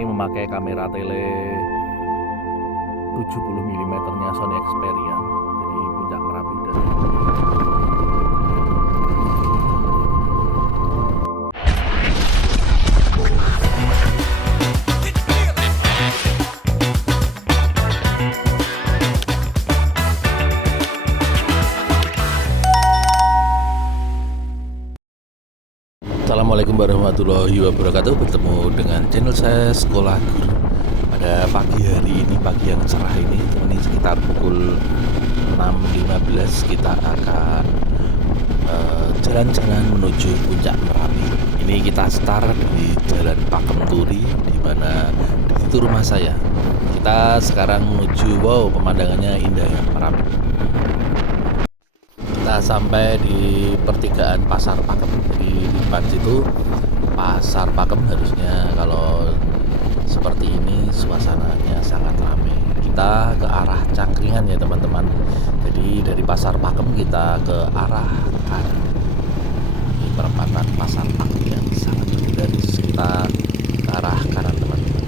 ini memakai kamera tele 70 mm-nya Sony Xperia. Jadi puncak Merapi udah. Assalamualaikum warahmatullahi wabarakatuh. Bertemu dengan channel saya Sekolah Guru. Pada pagi hari ini, pagi yang cerah ini sekitar pukul 6.15 kita akan jalan-jalan menuju puncak Merapi. Ini kita start di Jalan Pakem Turi, di mana itu rumah saya. Kita sekarang menuju, wow, pemandangannya indah ya, Merapi. Kita sampai di pertigaan Pasar Pakem. Di depan situ Pasar Pakem, harusnya kalau seperti ini suasananya sangat ramai. Kita ke arah Cangkringan ya teman-teman. Jadi dari Pasar Pakem kita ke arah kanan. Ini perempatan Pasar Pakem yang sangat legendaris. Kita ke arah kanan teman-teman.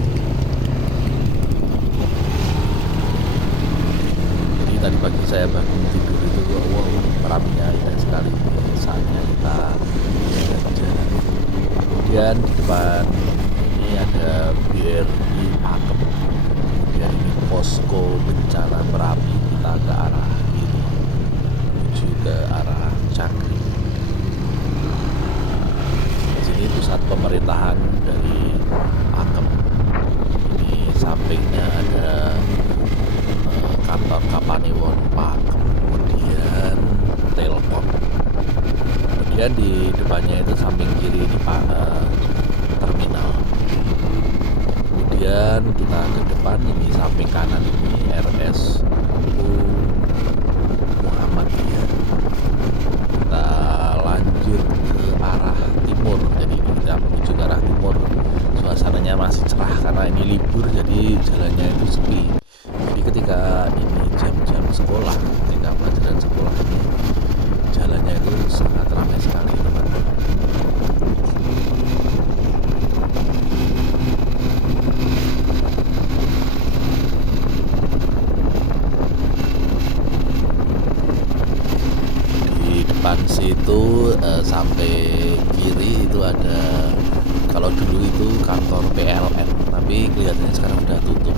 Jadi tadi pagi saya bangun tidur itu, wow, Merapinya indah sekali. Saatnya kita jalan-jalan. Kemudian di depan ini ada BRI Pakem. Kemudian ini posko bencana Merapi. Kita ke arah kiri menuju ke arah Cangkring. Di sini pusat pemerintahan dari Pakem. Ini sampingnya ada kantor Kapanewon Pakem. Kemudian Telkom. Kemudian di depannya itu samping kiri ini terminal. Kemudian kita ke depan ini samping kanan ini RSU Muhammadiyah. Kita lanjut ke arah timur. Jadi kita menuju ke arah timur. Suasananya masih cerah karena ini libur, jadi jalannya itu sepi. Jadi ketika ini jam-jam sekolah, ketika pelajaran sekolah ini, jalannya itu sangat ramai sekali teman-teman. Di depan situ sampai kiri itu ada, kalau dulu itu kantor PLN, tapi kelihatannya sekarang udah tutup.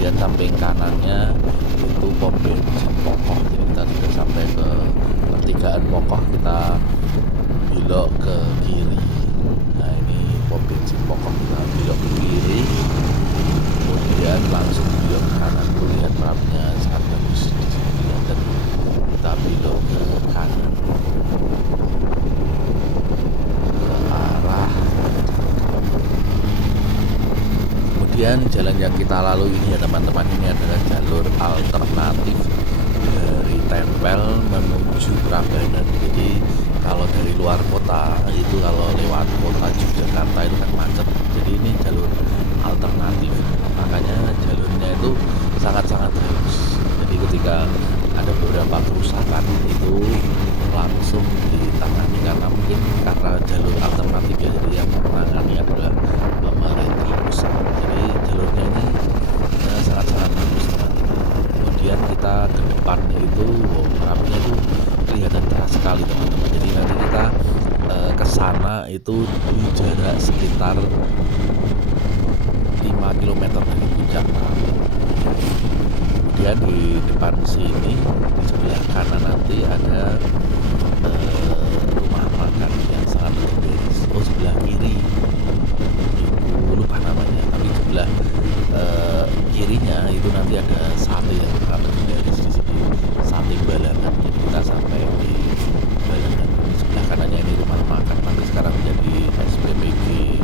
Kemudian samping kanannya itu pom bensin Pokoh. Jadi kita sudah sampai ke pertigaan Pokoh, kita belok ke kiri. Nah ini pom bensin Pokoh, kita belok ke kiri, kemudian langsung belok ke kanan. Tuh lihat Merapinya sangat bagus di sini, dan kita belok ke kanan ke arah. Kemudian jalan yang kita lalui ini ya teman-teman, ini adalah jalur alternatif dari Tempel menuju Prambanan. Jadi kalau dari luar kota itu, kalau lewat kota Yogyakarta itu kan macet. Jadi ini jalur alternatif, makanya jalurnya itu sangat-sangat bagus. Jadi ketika ada beberapa kerusakan itu langsung ditangani, karena mungkin karena jalur alternatif ya, jadi yang menangani adalah pemerintah pusat. Jadi jalurnya ini sangat-sangat bagus teman-teman. Kemudian kita ke depannya itu, wow, Merapinya itu kelihatan terasa sekali teman-teman. Jadi nanti kita ke sana itu di jarak sekitar 5 km dari puncak Merapi. Kemudian di depan sini di sebelah kanan nanti ada rumah makan yang sangat legendaris. Oh, sebelah kiri itu lupa namanya, tapi sebelah kirinya itu nanti ada sate yang sangat legendaris di sini, sate Balangan. Jadi kita sampai di Balangan. Di sebelah kanannya ini rumah makan, tapi sekarang menjadi SPBG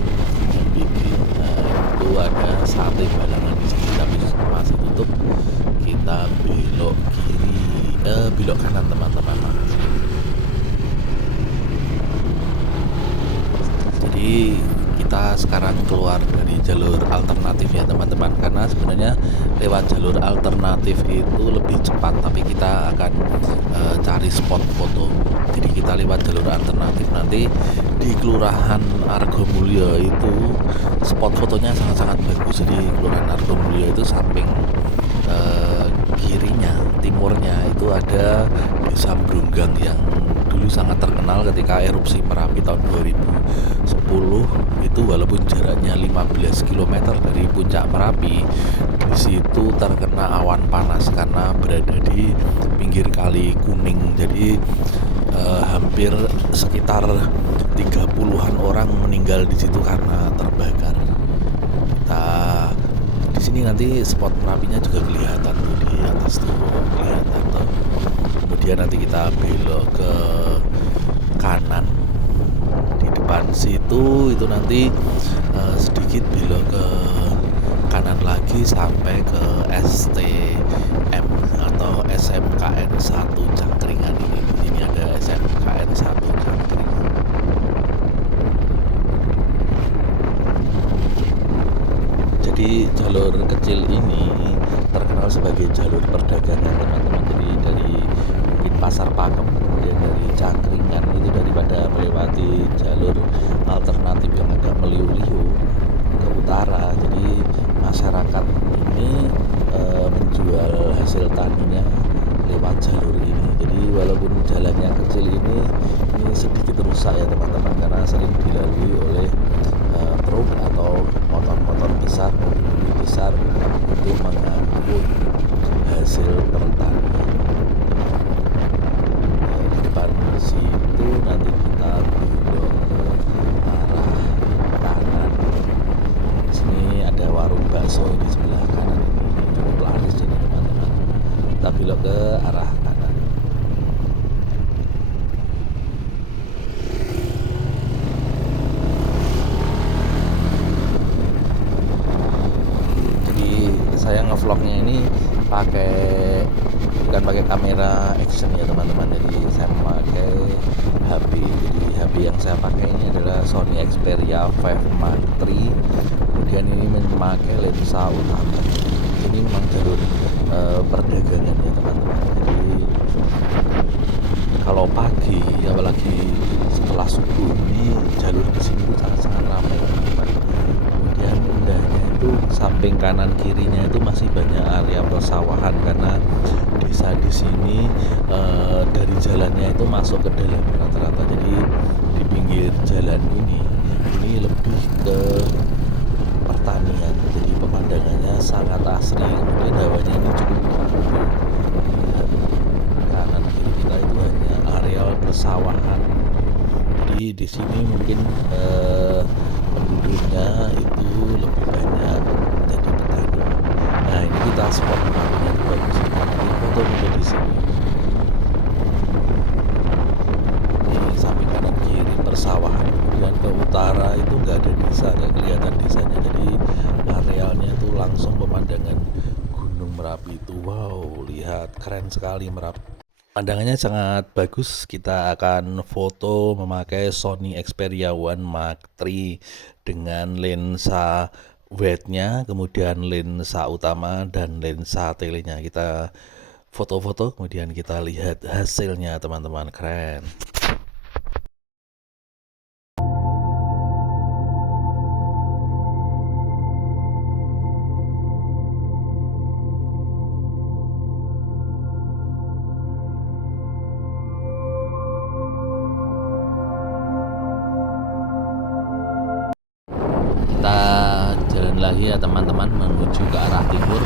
MBG. Nah, itu ada sate Balangan di sini, tapi masih tutup. Kita belok kiri, belok kanan teman-teman. Jadi kita sekarang keluar dari jalur alternatif ya teman-teman, karena sebenarnya lewat jalur alternatif itu lebih cepat, tapi kita akan cari spot foto. Jadi kita lewat jalur alternatif, nanti di Kelurahan Argomulyo itu spot fotonya sangat-sangat bagus. Jadi Kelurahan Argomulyo itu samping kirinya, timurnya itu ada Desa Brunggang yang dulu sangat terkenal ketika erupsi Merapi tahun 2010 itu, walaupun jaraknya 15 km dari puncak Merapi, di situ terkena awan panas karena berada di pinggir Kali Kuning. Jadi hampir sekitar 30-an orang meninggal di situ karena terbakar. Kita di sini nanti spot Merapinya juga kelihatan tuh, di atas tuh kelihatan tuh. Kemudian nanti kita belok ke kanan di depan situ, itu nanti sedikit belok ke kanan lagi sampai ke STM atau SMKN 1 Cangkringan ini. Di sini ada SMKN 1 Cangkringan. Jadi jalur kecil ini terkenal sebagai jalur perdagangan teman-teman. Jadi dari mungkin Pasar Pakem, kemudian dari Cangkringan itu, daripada melewati jalur alternatif yang agak meliu-liu ke utara, jadi masyarakat ini menjual hasil taninya lewat jalur ini. Jadi walaupun jalannya kecil ini sedikit rusak ya teman-teman, karena sering dilalui oleh truk atau motor-motor besar, mobil besar untuk mengangkut hasil pertanian. Di depan situ nanti kita belok ke arah kanan. Di sini ada warung bakso di sebelah kanan ini, cukup laris ini teman-teman. Kita belok ke arah kanan. Saya ngevlognya ini bukan pakai kamera action ya teman-teman, jadi saya memakai HP. Jadi HP yang saya pakai ini adalah Sony Xperia 5 Mark III, kemudian ini memakai lensa utama. Ini memang jalur perdagangan ya teman-teman. Jadi kalau pagi, apalagi setelah subuh, ini jalur di sini sangat-sangat ramai teman-teman. Kemudian indahnya itu samping kanan kirinya itu masih banyak area persawahan, karena desa di sini dari jalannya itu masuk ke dalam rata-rata. Jadi di pinggir jalan ini lebih ke pertanian, jadi pemandangannya sangat asri. Kemudian hawanya ini cukup berbeda. Kanan kiri kita itu hanya areal persawahan. Jadi di sini mungkin penduduknya itu lebih banyak menjadi petani. Nah ini kita spot Merapinya itu bagus, nanti foto juga di sini. Ini samping kanan kiri persawahan, kemudian ke utara itu nggak ada desa, nggak kelihatan desanya. Jadi arealnya itu langsung pemandangan Gunung Merapi itu. Wow, lihat keren sekali Merapi. Pandangannya sangat bagus. Kita akan foto memakai Sony Xperia 1 Mark III dengan lensa wide-nya, kemudian lensa utama dan lensa telenya. Kita foto-foto, kemudian kita lihat hasilnya teman-teman. Keren. Jalan lagi ya teman-teman, menuju ke arah timur,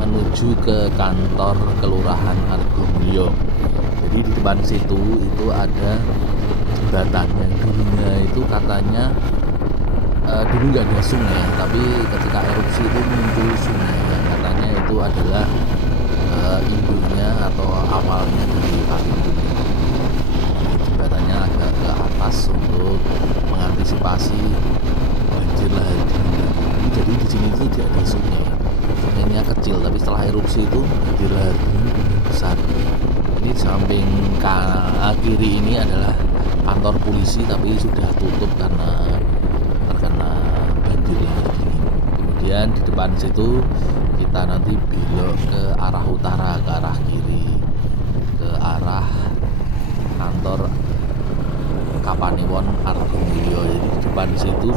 menuju ke kantor Kelurahan Argomulyo. Jadi di depan situ itu ada jembatan yang dulunya itu katanya dulu nggak ada sungai, tapi ketika erupsi itu muncul sungai yang katanya itu adalah induknya atau awalnya dari Kali Kuning. Jembatannya agak ke atas untuk mengantisipasi banjir lahar dingin. Jadi di sini itu tidak ada sungai, sungainya kecil, tapi setelah erupsi itu banjir lahar dingin besar. Ini samping kiri ini adalah kantor polisi, tapi sudah tutup karena terkena udara dingin. Kemudian di depan situ kita nanti belok ke arah utara, ke arah kiri, ke arah kantor Kapanewon Argomulyo. Jadi di depan situ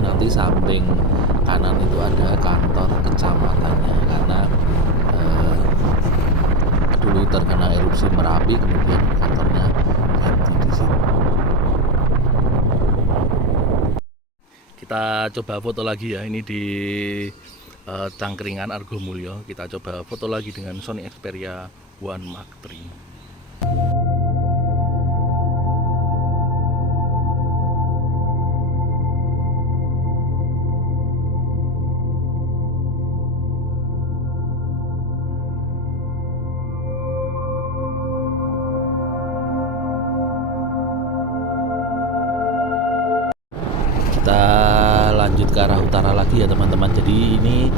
nanti samping kanan itu ada kantor kecamatannya, karena dulu terkena erupsi Merapi, kemudian kantornya ganti di situ. Kita coba foto lagi ya, ini di Cangkringan Argomulyo. Kita coba foto lagi dengan Sony Xperia One Mark III. Kita lanjut ke arah utara lagi ya teman-teman. Jadi ini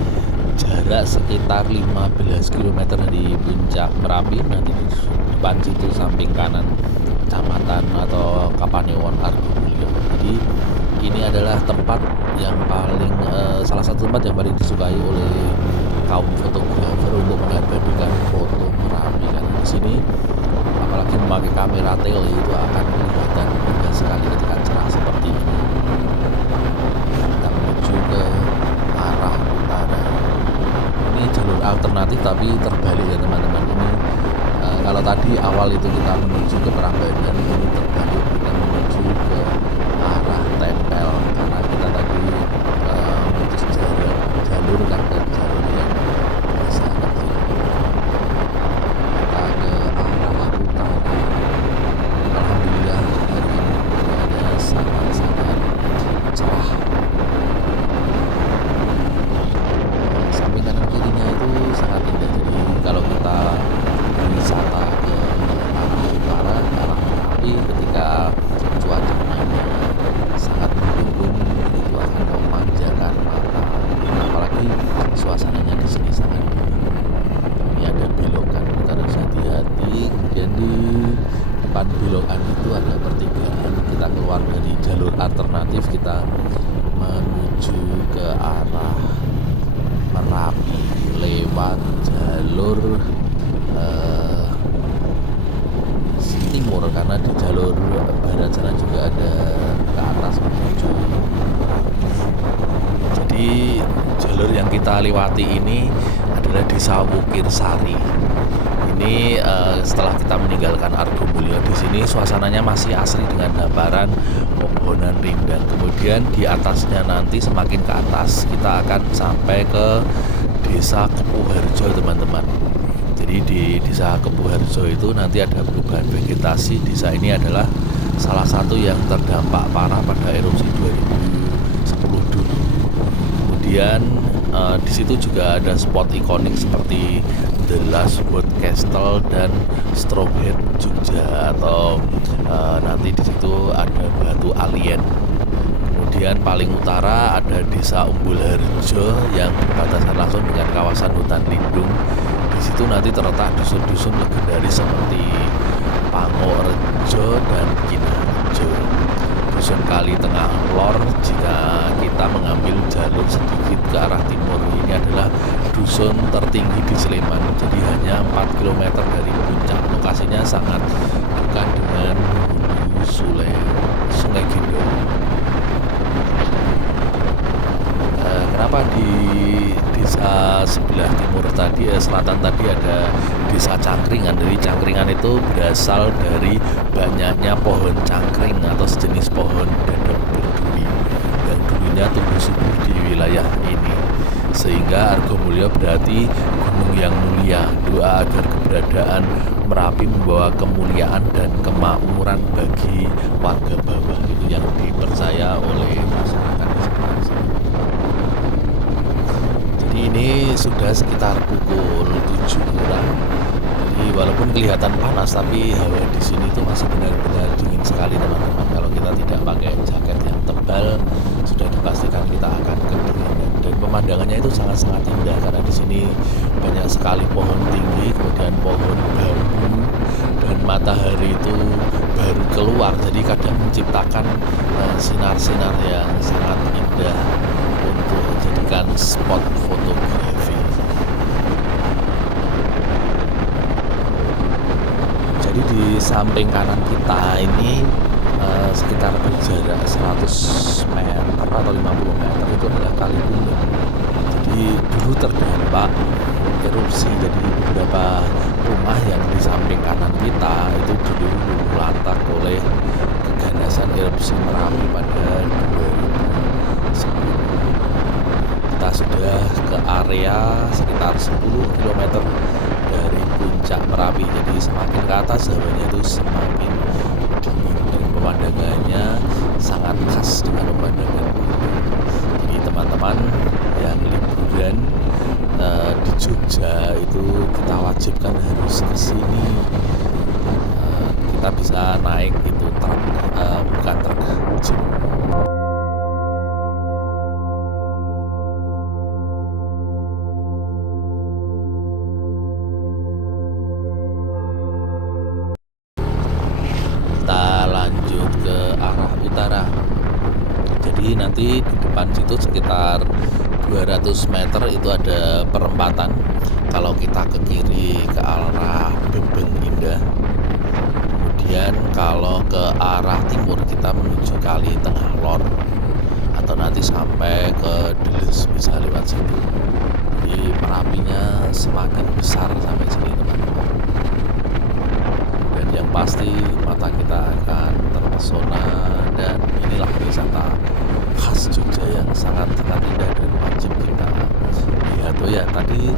jarak sekitar 15 km dari puncak Merapi. Nanti di depan situ samping kanan kecamatan atau Kapanewon Argomulyo. Jadi ini adalah tempat yang paling salah satu tempat yang paling disukai oleh kaum fotografer untuk mengabadikan foto Merapi, karena di sini apalagi memakai kamera tele itu akan kelihatan indah sekali ketika cerah seperti ini. Kita menuju ke arah utara. Ini jalur alternatif tapi terbalik ya teman-teman. Ini kalau tadi awal itu kita menuju ke Prambanan, ini terbalik, kita menuju ke arah Tempel, karena kita tadi memutus jalur kan ke jalur yang biasa kecil. Kita ke arah utara. Alhamdulillah hari ini udaranya sangat-sangat cerah. Samping kanan kirinya itu sangat indah. Jadi kalau kita wisata ke arah utara, ke arah Merapi, ketika cuacanya sangat mendukung, itu akan memanjakan mata. Apalagi suasananya di sini sangat dingin. Ini ada belokan, kita harus hati-hati. Kemudian di depan belokan itu ada pertigaan. Kita keluar dari jalur alternatif, kita menuju ke arah Merapi lewat jalur timur, karena di jalur barat sana juga ada ke atas menuju Merapi. Jadi jalur yang kita lewati ini adalah Desa Wukir Sari. Ini setelah kita meninggalkan Argomulyo, di sini suasananya masih asri dengan hamparan pepohonan rindang. Kemudian di atasnya nanti semakin ke atas kita akan sampai ke Desa Kepuharjo teman-teman. Jadi di Desa Kepuharjo itu nanti ada perubahan vegetasi. Desa ini adalah salah satu yang terdampak parah pada erupsi 2010 dulu. Kemudian di situ juga ada spot ikonik seperti The Last Wood Castle dan Stronghead Jogja, atau nanti di situ ada batu alien. Kemudian paling utara ada Desa Umbul Harjo yang berbatasan langsung dengan kawasan hutan lindung. Di situ nanti terletak dusun-dusun legendaris seperti Pangorejo dan Kinarjo. Dusun Kali Tengah Lor, jika kita mengambil jalur sedikit ke arah timur, ini adalah dusun tertinggi di Sleman. Jadi hanya 4 km dari puncak. Lokasinya sangat dekat dengan Sungai Gendong. Kenapa di desa sebelah timur tadi, selatan tadi ada Desa Cangkringan? Jadi Cangkringan itu berasal dari banyaknya pohon cangkring atau sejenis pohon dadap berduri yang dulunya tumbuh subur di wilayah ini, sehingga Argomulyo berarti gunung yang mulia. Doa agar keberadaan Merapi membawa kemuliaan dan kemakmuran bagi warga bawah, itu yang dipercaya oleh masyarakat di sekitar sini. Jadi ini sudah sekitar pukul 7 kurang. Jadi walaupun kelihatan panas, tapi hawa di sini itu masih benar-benar dingin sekali teman-teman. Kalau kita tidak pakai jaket yang tebal, sudah dipastikan kita akan kedinginan. Dan pemandangannya itu sangat-sangat indah, karena di sini banyak sekali pohon tinggi, kemudian pohon bambu, dan matahari itu baru keluar. Jadi kadang menciptakan sinar-sinar yang sangat indah dijadikan spot fotografi. Jadi di samping kanan kita ini sekitar berjarak 100 meter atau 50 meter itu adalah Kali Gunung. Jadi dulu terdampak erupsi, jadi beberapa rumah yang di samping kanan kita itu dulu lantak oleh keganasan erupsi Merapi pada 2010. Kita sudah ke area sekitar 10 km dari puncak Merapi, jadi semakin ke atas hawanya itu semakin dingin dan pemandangannya sangat khas dengan pemandangan gunung. Jadi teman-teman yang liburan di Jogja itu kita wajibkan harus ke sini. Kita bisa naik itu truk, bukan truk, jeep. Kita lanjut ke arah utara. Jadi nanti di depan situ sekitar 200 meter itu ada perempatan. Kalau kita ke kiri ke arah Bebeng Indah. Kemudian kalau ke arah timur kita menuju Kali Tengah Lor, atau nanti sampai ke Deles bisa lewat situ. Jadi Merapinya semakin besar sampai sini teman-teman. Dan yang pasti mata kita akan terpesona, dan inilah wisata khas Jogja yang sangat-sangat indah dan wajib kita lihat. Oh ya, tadi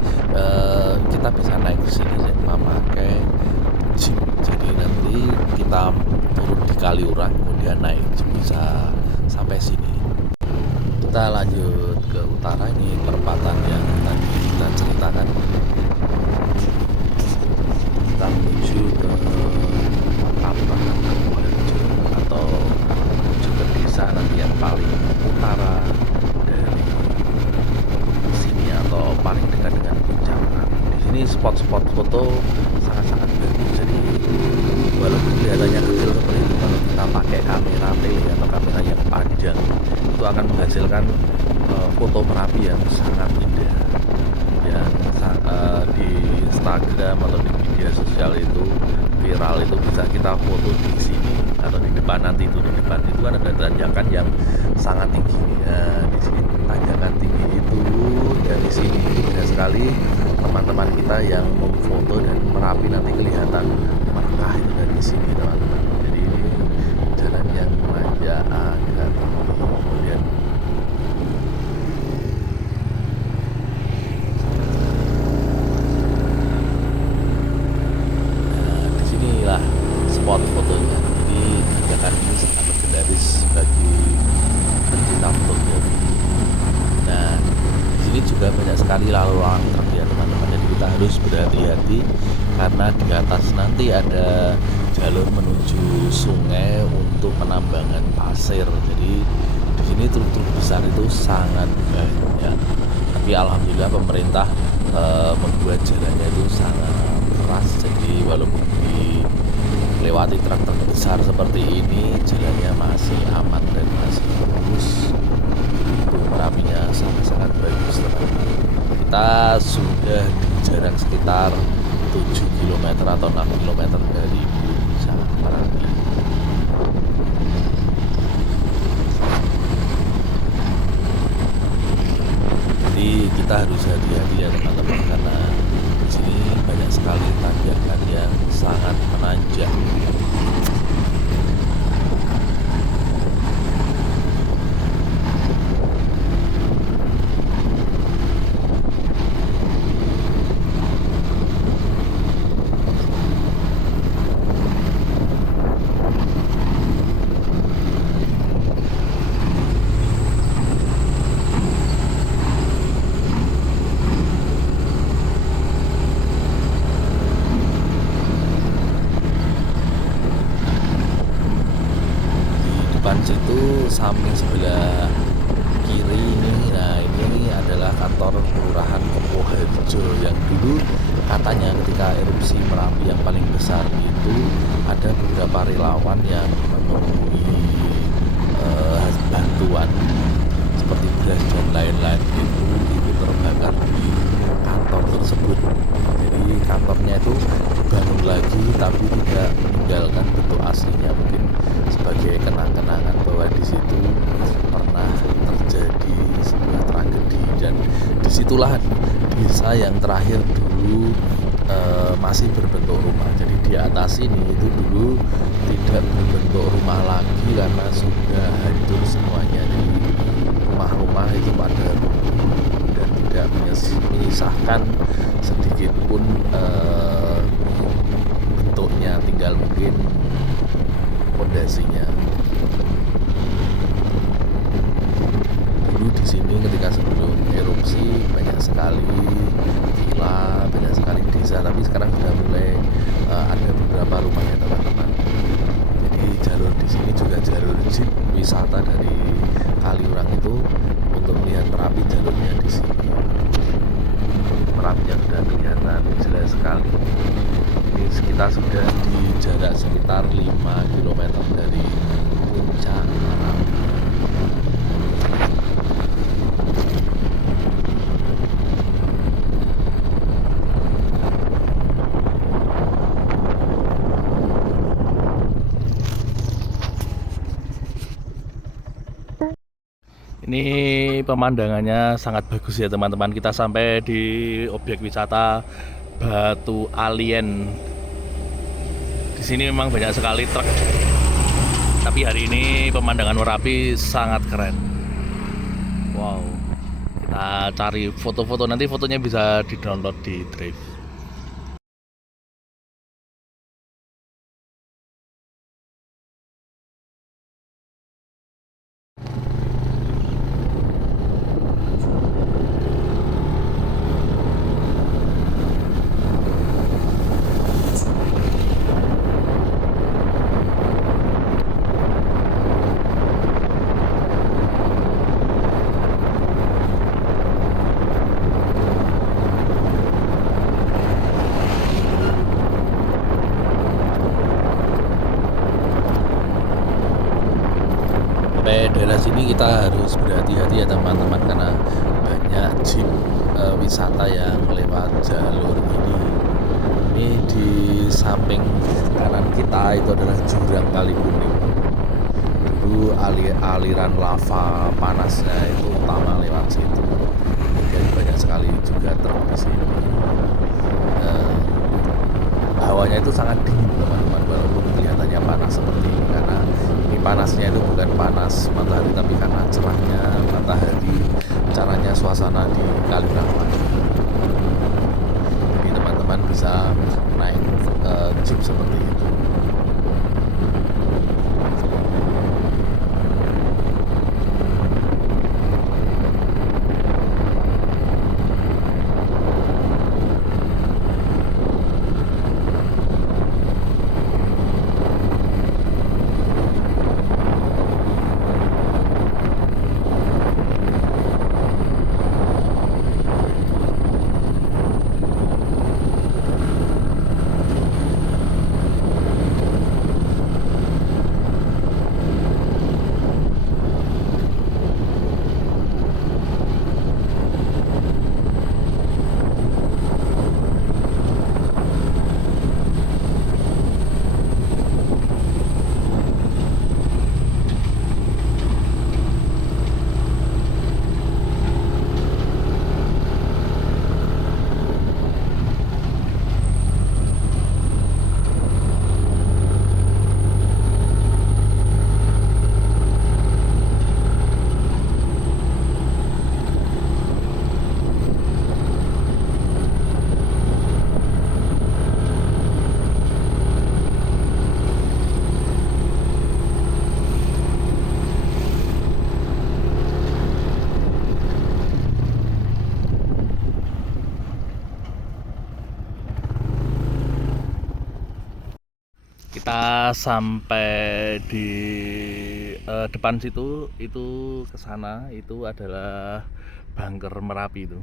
kita bisa naik ke sini memakai jeep. Jadi nanti kita turun di Kaliurang kemudian naik jeep bisa sampai sini. Kita lanjut ke utara, ini perempatan yang tadi kita ceritakan. Kita menuju ke Prambanan Kabupaten atau menuju ke desa nanti yang paling utara dari sini atau paling dekat dengan puncak Merapi. Di sini spot-spot foto sangat-sangat bagus. Jadi walaupun kelihatannya kecil seperti itu, kalau kita pakai kamera tele atau kamera yang panjang itu akan menghasilkan foto Merapi yang sangat indah. Yang di Instagram atau di media sosial itu viral, itu bisa kita foto di sini atau di depan. Nanti itu di depan itu kan ada tanjakan yang sangat tinggi. Di sini tanjakan tinggi itu dari sini indah sekali. Teman-teman kita yang memfoto dan Merapi nanti kelihatan merah itu dari sini teman-teman. Jadi ini jalan yang menanjak agak tinggi. Kemudian disinilah spot fotonya. Jadi tanjakan ini sangat legendaris bagi pencinta fotografi. Nah, di sini juga banyak sekali lalu lalang truk ya teman-teman. Jadi kita harus berhati-hati karena di atas nanti ada jalur menuju sungai untuk penambangan pasir. Jadi di sini truk-truk besar itu sangat banyak. Tapi alhamdulillah pemerintah membuat jalannya itu sangat keras. Jadi walaupun dilewati truk-truk besar seperti ini, jalannya masih aman dan masih bagus. Itu Merapinya sangat-sangat bagus teman-teman. Kita sudah di jarak sekitar 7 km atau 6 km dari puncak Merapi. Jadi kita harus hati-hati ya teman-teman, karena di sini banyak sekali tanjakan yang sangat menanjak. Depan situ samping sebelah kiri ini, nah ini adalah kantor kelurahan Kepoharjo yang dulu katanya ketika erupsi Merapi yang paling besar itu ada beberapa relawan yang menemui bantuan seperti beras dan lain-lain gitu. sebagai kenang-kenangan bahwa di situ pernah terjadi sebuah tragedi, dan disitulah desa yang terakhir dulu masih berbentuk rumah. Jadi di atas ini itu dulu tidak berbentuk rumah lagi karena sudah hancur semuanya. Jadi rumah-rumah itu pada runtuh dan tidak menyisakan sedikit pun bentuknya, tinggal mungkin pondasinya. Dulu di sini ketika sebelum erupsi banyak sekali villa, banyak sekali desa, tapi sekarang sudah mulai ada beberapa rumahnya teman-teman. Jadi jalur di sini juga jalur jeep wisata dari Kaliurang itu untuk melihat Merapi, jalurnya di sini. Merapi yang sudah kelihatan jelas sekali. Ini kita sudah di jarak sekitar 5 km dari puncak Merapi. Ini pemandangannya sangat bagus ya teman-teman. Kita sampai di objek wisata Batu Alien. Di sini memang banyak sekali truk. Tapi hari ini pemandangan Merapi sangat keren. Wow. Kita cari foto-foto, nanti fotonya bisa di-download di Drive. Sampai daerah sini kita harus berhati-hati ya teman-teman, karena banyak jeep wisata yang lewat jalur ini. Ini di samping kanan kita itu adalah jurang Kali Kuning. Dulu aliran lava panasnya itu utama lewat situ. Dan banyak sekali juga truk di sini. Hawanya itu sangat dingin teman-teman, walaupun kelihatannya panas seperti ini, karena ini panasnya itu bukan panas matahari tapi karena cerahnya matahari, caranya suasana di Kaliurang. Jadi teman-teman bisa naik jeep seperti itu. Kita sampai di depan situ, itu ke sana itu adalah bunker Merapi itu.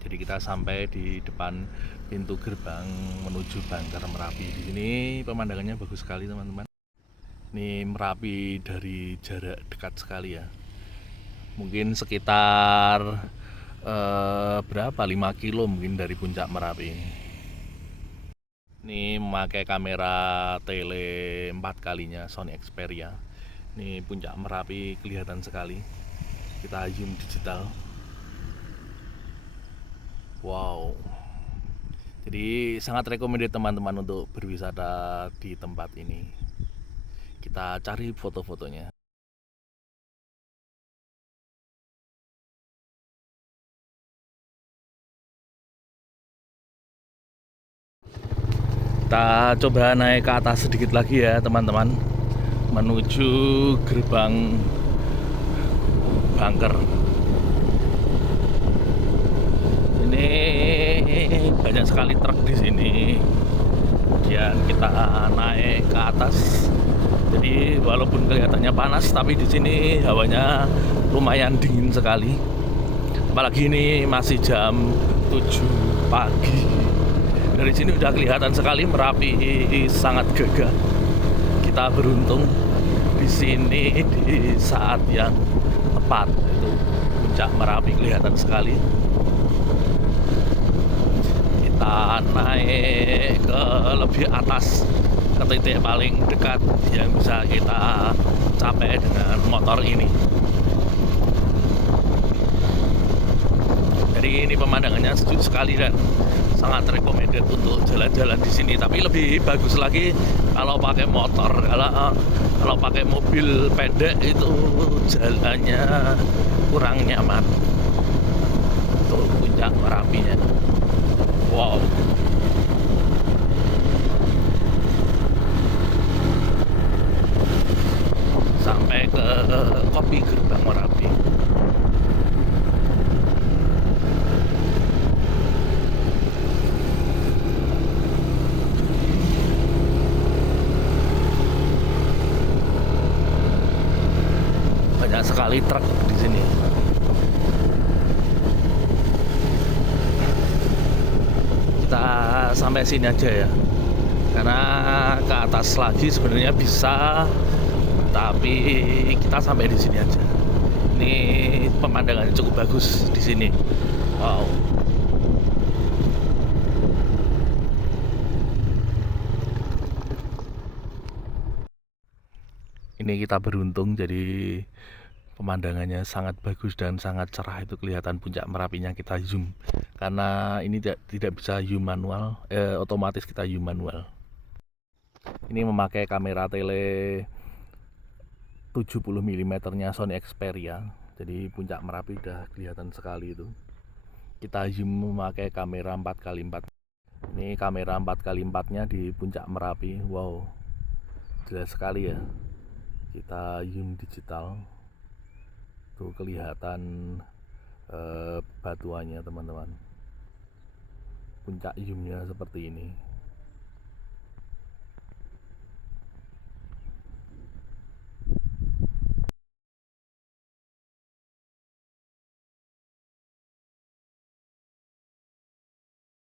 Jadi kita sampai di depan pintu gerbang menuju bunker Merapi. Di sini pemandangannya bagus sekali teman-teman. Ini Merapi dari jarak dekat sekali ya. Mungkin sekitar berapa? 5 kilo mungkin dari puncak Merapi. Ini memakai kamera tele 4 kalinya Sony Xperia. Ini puncak Merapi kelihatan sekali. Kita zoom digital. Wow. Jadi sangat recommended teman-teman untuk berwisata di tempat ini. Kita cari foto-fotonya. Kita coba naik ke atas sedikit lagi ya teman-teman, menuju gerbang bunker. Ini banyak sekali truk di sini. Kemudian kita naik ke atas. Jadi walaupun kelihatannya panas, tapi di sini hawanya lumayan dingin sekali. Apalagi ini masih jam 7 pagi. Dari sini udah kelihatan sekali Merapi sangat gagah. Kita beruntung di sini di saat yang tepat, itu puncak Merapi kelihatan sekali. Kita naik ke lebih atas, ke titik paling dekat yang bisa kita capai dengan motor ini. Jadi ini pemandangannya sejuk sekali dan sangat recommended untuk jalan-jalan di sini. Tapi lebih bagus lagi kalau pakai motor. Kalau pakai mobil pendek itu jalannya kurang nyaman untuk puncak Merapinya. Wow. Sampai ke kopi gerbang Merapi. Banyak sekali truk di sini. Kita sampai sini aja ya, karena ke atas lagi sebenarnya bisa, tapi kita sampai di sini aja. Ini pemandangannya cukup bagus di sini. Wow. Ini kita beruntung, jadi pemandangannya sangat bagus dan sangat cerah. Itu kelihatan puncak Merapinya. Kita zoom karena ini tidak bisa zoom manual, otomatis kita zoom manual. Ini memakai kamera tele 70 mm nya Sony Xperia. Jadi puncak Merapi udah kelihatan sekali itu. Kita zoom memakai kamera 4x4. Ini kamera 4x4 nya di puncak Merapi. Wow, jelas sekali ya. Kita zoom digital, tuh kelihatan batuannya teman-teman. Puncak zoomnya seperti ini.